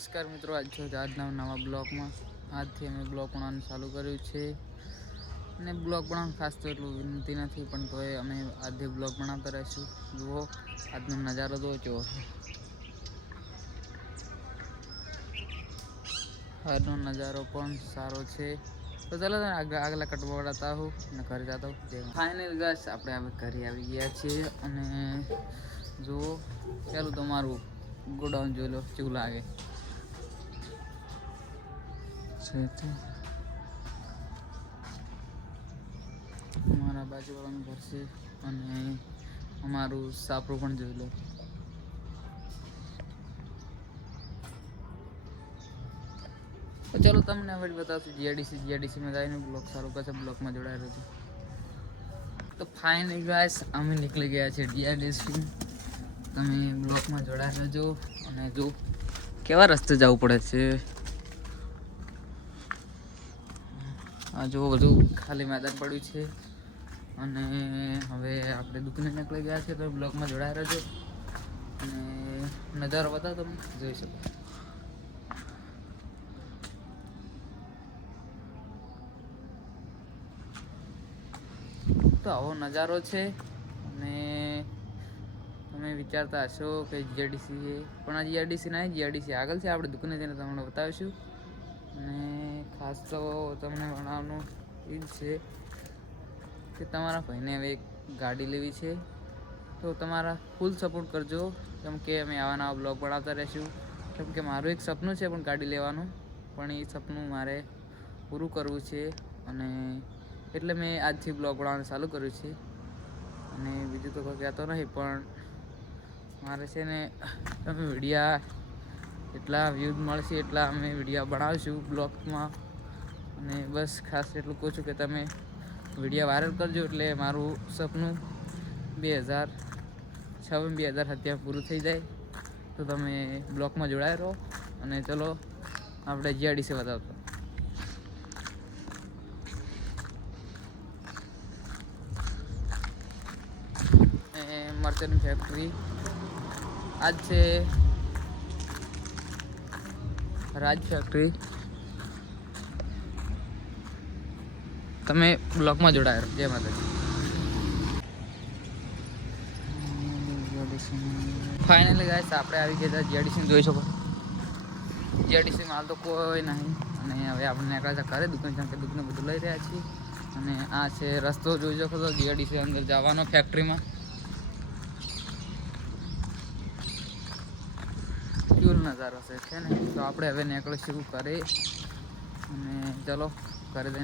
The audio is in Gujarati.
નમસ્કાર મિત્રો, આજ છો આજના નવા બ્લોગમાં. આજથી અમે બ્લોગ બનાવવાનું ચાલુ કર્યું છે અને બ્લોગ બનાવવાનું ખાસ તો એટલું વિનંતી નથી, પણ તોય અમે આજથી બ્લોગ બનાવતા રહીશું. જુઓ આજનો નજારો તો જો આજનો નજારો પણ સારો છે. તો ચાલો આગલા કટવા બતાતા હું અને ઘરે જતા હું. ફાઇનલ ગાઈસ આપણે હવે ઘરે આવી ગયા છીએ અને જુઓ ચાલો તમારું ગોડાઉન જોઈ લો કેવું લાગે છે. અમારા બાજુવાળાનું ઘર છે અને અમારું સાપરું પણ જોઈ લો. તો ચાલો તમને હવે બતાવશું જીઆઈડીસીમાં જઈને બ્લોગ સારું કરશે. બ્લોગમાં જોડાયેલો છે. તો ફાઇનલી ગાઈસ અમે નીકળી ગયા છે જીઆઈડીસી. તમે બ્લોગમાં જોડાયેલા રહેજો અને જો કેવા રસ્તે જવું પડે છે. આ જો બધું ખાલી મેદાન પડ્યું છે અને હવે આપણે દુકાને નીકળી ગયા છે. તો બ્લોગમાં જોડાયા રહેજો અને નજારો બતાવો તમે જોઈ શકો. તો આવો નજારો છે અને તમે વિચારતા હશો કે જીઆઈડીસી છે, પણ આ જીઆઈડીસી નહીં, જીઆઈડીસી આગળ છે. આપણે દુકાને જઈને તમને બતાવીશું અને ખાસ તો તમને ભણાવવાનું એ જ છે કે તમારા ભાઈને હવે એક ગાડી લેવી છે. તો તમારા ફૂલ સપોર્ટ કરજો, કેમ કે અમે આવા નવા બ્લોગ બનાવતા રહીશું. કેમ કે મારું એક સપનું છે પણ ગાડી લેવાનું, પણ એ સપનું મારે પૂરું કરવું છે અને એટલે મેં આજથી બ્લોગ બનાવવાનું ચાલુ કર્યું છે. અને બીજું તો કોઈ કહેતો નહીં, પણ મારે છે ને તમે વિડીયા એટલા વ્યૂઝ મળશે એટલા અમે વિડીયા બનાવીશું બ્લોગમાં. અને બસ ખાસ એટલું કહું છું કે તમે વિડીયો વાયરલ કરજો, એટલે મારું સપનું 2027 પૂરું થઈ જાય. તો તમે બ્લોગમાં જોડાયા રહો અને ચલો આપણે જીઆઈડીસી બતાવતો. મરચાની ફેક્ટરી આજ છે રાજ ફેક્ટરી. તમે બ્લોગમાં જોડાયા રહો. જય માતાજી. ફાઇનલી ગાઈસ આપણે આવી ગયા જીઆઈડીસી જોઈ શકો. જીઆઈડીસીમાં હાલ તો કોઈ નહીં અને હવે આપણે નીકળ્યા ઘરે દુકાન બધું લઈ રહ્યા છીએ. અને આ છે રસ્તો જોઈ શકો તો જીઆઈડીસી અંદર જવાનો ફેક્ટરીમાં. કેવો નજારો છે ને. તો આપણે હવે નીકળીશું ઘરે અને ચલો ઘરે જઈને